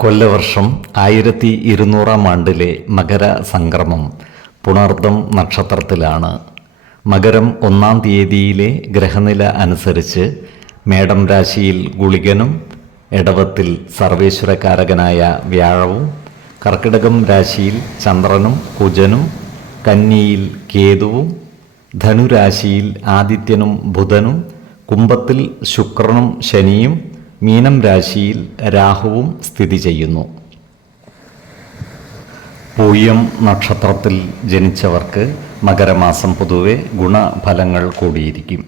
കൊല്ലവർഷം ആയിരത്തി ഇരുന്നൂറാം ആണ്ടിലെ മകര സംക്രമം പുണർദം നക്ഷത്രത്തിലാണ്. മകരം ഒന്നാം തീയതിയിലെ ഗ്രഹനില അനുസരിച്ച് മേടം രാശിയിൽ ഗുളികനും എടവത്തിൽ സർവേശ്വരകാരകനായ വ്യാഴവും കർക്കിടകം രാശിയിൽ ചന്ദ്രനും കുജനും കന്നിയിൽ കേതുവും ധനുരാശിയിൽ ആദിത്യനും ബുധനും കുംഭത്തിൽ ശുക്രനും ശനിയും മീനം രാശിയിൽ രാഹുവും സ്ഥിതി ചെയ്യുന്നു. പൂയം നക്ഷത്രത്തിൽ ജനിച്ചവർക്ക് മകരമാസം പൊതുവെ ഗുണഫലങ്ങൾ കൂടിയിരിക്കും.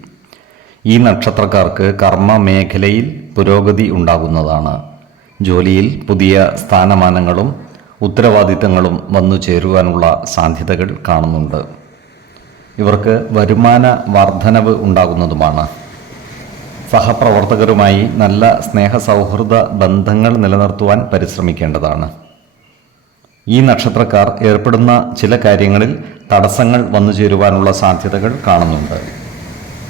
ഈ നക്ഷത്രക്കാർക്ക് കർമ്മ മേഖലയിൽ പുരോഗതി ഉണ്ടാകുന്നതാണ്. ജോലിയിൽ പുതിയ സ്ഥാനമാനങ്ങളും ഉത്തരവാദിത്തങ്ങളും വന്നു ചേരുവാനുള്ള സാധ്യതകൾ കാണുന്നുണ്ട്. ഇവർക്ക് വരുമാന വർധനവ് ഉണ്ടാകുന്നതുമാണ്. സഹപ്രവർത്തകരുമായി നല്ല സ്നേഹ സൗഹൃദ ബന്ധങ്ങൾ നിലനിർത്തുവാൻ പരിശ്രമിക്കേണ്ടതാണ്. ഈ നക്ഷത്രക്കാർ ഏർപ്പെടുന്ന ചില കാര്യങ്ങളിൽ തടസ്സങ്ങൾ വന്നു ചേരുവാനുള്ള സാധ്യതകൾ കാണുന്നുണ്ട്.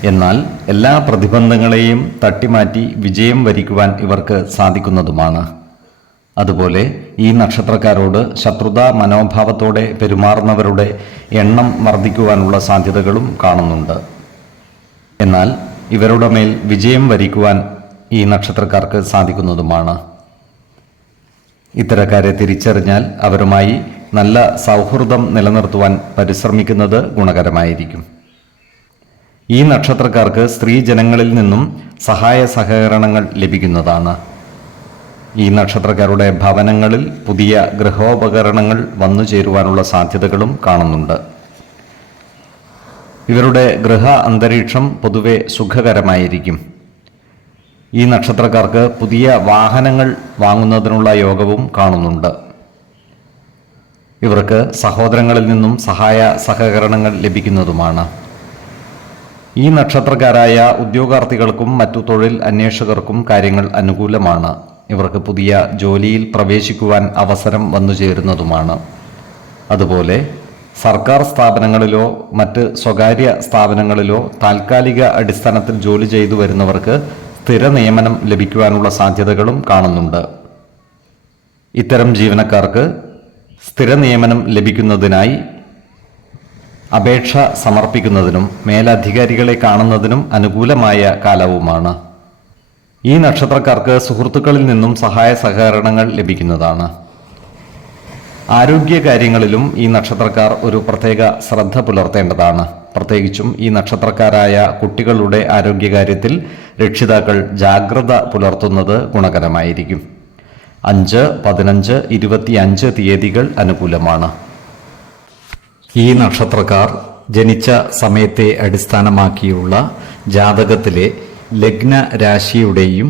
എന്നാൽ എല്ലാ പ്രതിബന്ധങ്ങളെയും തട്ടിമാറ്റി വിജയം വരിക്കുവാൻ ഇവർക്ക് സാധിക്കുന്നതുമാണ്. അതുപോലെ ഈ നക്ഷത്രക്കാരോട് ശത്രുതാ മനോഭാവത്തോടെ പെരുമാറുന്നവരുടെ എണ്ണം വർദ്ധിക്കുവാനുള്ള സാധ്യതകളും കാണുന്നുണ്ട്. എന്നാൽ ഇവരുടെ മേൽ വിജയം വരിക്കുവാൻ ഈ നക്ഷത്രക്കാർക്ക് സാധിക്കുന്നതുമാണ്. ഇത്തരക്കാരെ തിരിച്ചറിഞ്ഞാൽ അവരുമായി നല്ല സൗഹൃദം നിലനിർത്തുവാൻ പരിശ്രമിക്കുന്നത് ഗുണകരമായിരിക്കും. ഈ നക്ഷത്രക്കാർക്ക് സ്ത്രീ ജനങ്ങളിൽ നിന്നും സഹായ സഹകരണങ്ങൾ ലഭിക്കുന്നതാണ്. ഈ നക്ഷത്രക്കാരുടെ ഭവനങ്ങളിൽ പുതിയ ഗൃഹോപകരണങ്ങൾ വന്നു ചേരുവാനുള്ള സാധ്യതകളും കാണുന്നുണ്ട്. ഇവരുടെ ഗൃഹ അന്തരീക്ഷം പൊതുവെ സുഖകരമായിരിക്കും. ഈ നക്ഷത്രക്കാർക്ക് പുതിയ വാഹനങ്ങൾ വാങ്ങുന്നതിനുള്ള യോഗവും കാണുന്നുണ്ട്. ഇവർക്ക് സഹോദരങ്ങളിൽ നിന്നും സഹായ സഹകരണങ്ങൾ ലഭിക്കുന്നതുമാണ്. ഈ നക്ഷത്രക്കാരായ ഉദ്യോഗാർത്ഥികൾക്കും മറ്റു തൊഴിൽ അന്വേഷകർക്കും കാര്യങ്ങൾ അനുകൂലമാണ്. ഇവർക്ക് പുതിയ ജോലിയിൽ പ്രവേശിക്കുവാൻ അവസരം വന്നു ചേരുന്നതുമാണ് അതുപോലെ സർക്കാർ സ്ഥാപനങ്ങളിലോ മറ്റ് സ്വകാര്യ സ്ഥാപനങ്ങളിലോ താൽക്കാലിക അടിസ്ഥാനത്തിൽ ജോലി ചെയ്തു വരുന്നവർക്ക് സ്ഥിര നിയമനം ലഭിക്കുവാനുള്ള സാധ്യതകളും കാണുന്നുണ്ട്. ഇത്തരം ജീവനക്കാർക്ക് സ്ഥിര നിയമനം ലഭിക്കുന്നതിനായി അപേക്ഷ സമർപ്പിക്കുന്നതിനും മേലധികാരികളെ കാണുന്നതിനും അനുകൂലമായ കാലവുമാണ്. ഈ നക്ഷത്രക്കാർക്ക് സുഹൃത്തുക്കളിൽ നിന്നും സഹായ സഹകരണങ്ങൾ ലഭിക്കുന്നതാണ്. ആരോഗ്യ കാര്യങ്ങളിലും ഈ നക്ഷത്രക്കാർ ഒരു പ്രത്യേക ശ്രദ്ധ പുലർത്തേണ്ടതാണ്. പ്രത്യേകിച്ചും ഈ നക്ഷത്രക്കാരായ കുട്ടികളുടെ ആരോഗ്യകാര്യത്തിൽ രക്ഷിതാക്കൾ ജാഗ്രത പുലർത്തുന്നത് ഗുണകരമായിരിക്കും. അഞ്ച് പതിനഞ്ച് ഇരുപത്തിയഞ്ച് തീയതികൾ അനുകൂലമാണ്. ഈ നക്ഷത്രക്കാർ ജനിച്ച സമയത്തെ അടിസ്ഥാനമാക്കിയുള്ള ജാതകത്തിലെ ലഗ്ന രാശിയുടെയും